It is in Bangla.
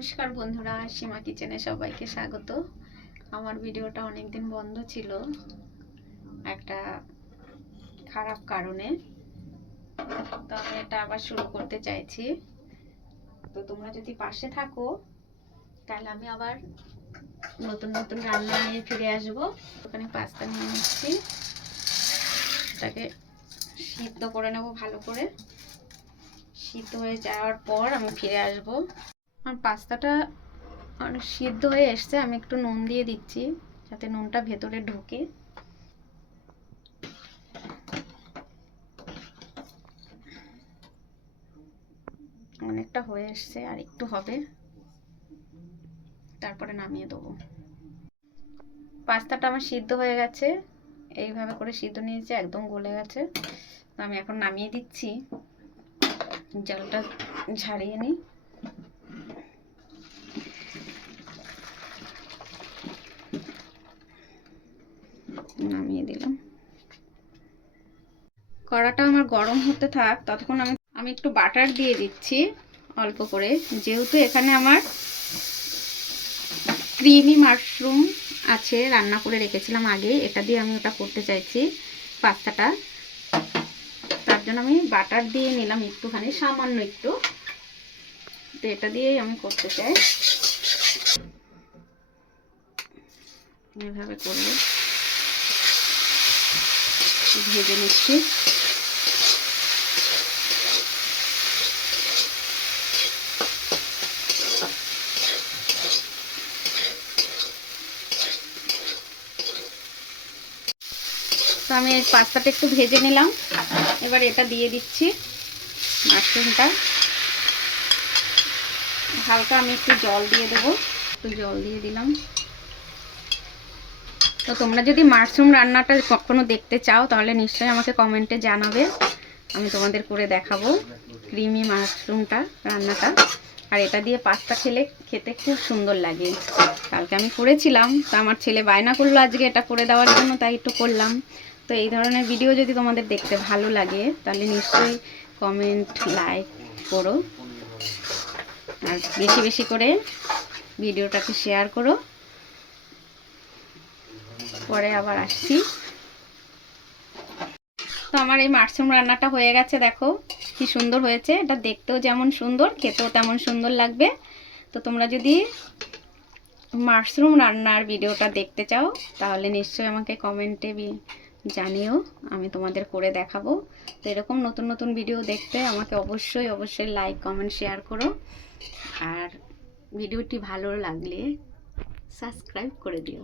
নমস্কার বন্ধুরা, সীমা কিচেনে সবাইকে স্বাগত। আমার ভিডিওটা অনেকদিন বন্ধ ছিল একটা খারাপ কারণে, তো আমি এটা আবার শুরু করতে চাইছি। তো তোমরা যদি পাশে থাকো তাহলে আমি আবার নতুন নতুন রান্না নিয়ে ফিরে আসবো। ওখানে পাস্তা নিয়ে নিচ্ছি, এটাকে সিদ্ধ করে নেব ভালো করে। সিদ্ধ হয়ে যাওয়ার পর আমি ফিরে আসবো। আর পাস্তাটা অনেক সিদ্ধ হয়ে এসছে, আমি একটু নুন দিয়ে দিচ্ছি যাতে নুনটা ভেতরে ঢোকে। অনেকটা হয়ে এসছে, আর একটু হবে, তারপরে নামিয়ে দেবো। পাস্তাটা আমার সিদ্ধ হয়ে গেছে, এইভাবে করে সিদ্ধ নিয়েছে, একদম গলে গেছে। তো আমি এখন নামিয়ে দিচ্ছি, জলটা ঝাড়িয়ে নিই। নামিয়ে দিলাম। কড়াটা আমার গরম হতে থাক, ততক্ষণ আমি একটু বাটার দিয়ে দিচ্ছি অল্প করে, যেহেতু এখানে আমার ক্রিমি মাশরুম আছে, রান্না করে রেখেছিলাম আগে, এটা দিয়ে আমি ওটা করতে চাইছি পাস্তাটা। তার জন্য আমি বাটার দিয়ে নিলাম একটুখানি, সামান্য একটু। তো এটা দিয়েই আমি করতে চাই। এভাবে করব, ভেজে নিচ্ছি। তো আমি এই পাস্তাটা একটু ভেজে নিলাম, এবার এটা দিয়ে দিচ্ছি মাশরুমটা। হালকা আমি একটু জল দিয়ে দেবো, একটু জল দিয়ে দিলাম। তো তোমরা যদি মাশরুম রান্নাটা কখনো দেখতে চাও তাহলে নিশ্চয়ই আমাকে কমেন্টে জানাবে, আমি তোমাদের করে দেখাবো ক্রিমি মাশরুমটা রান্নাটা। আর এটা দিয়ে পাস্তা খেতে খুব সুন্দর লাগে। কালকে আমি করেছিলাম, তো আমার ছেলে বায়না করলো আজকে এটা করে দেওয়ার জন্য, তাই একটু করলাম। তো এই ধরনের ভিডিও যদি তোমাদের দেখতে ভালো লাগে তাহলে নিশ্চয়ই কমেন্ট লাইক করো, আর বেশি বেশি করে ভিডিওটাকে শেয়ার করো। পরে আবার আসছি। তো আমার এই মাশরুম রান্নাটা হয়ে গেছে, দেখো কি সুন্দর হয়েছে। এটা দেখতেও যেমন সুন্দর, খেতেও তেমন সুন্দর লাগবে। তো তোমরা যদি মাশরুম রান্নার ভিডিওটা দেখতে চাও তাহলে নিশ্চয়ই আমাকে কমেন্টে জানিও, আমি তোমাদের করে দেখাবো। তো এরকম নতুন নতুন ভিডিও দেখতে আমাকে অবশ্যই লাইক কমেন্ট শেয়ার করো, আর ভিডিওটি ভালো লাগলে সাবস্ক্রাইব করে দিও।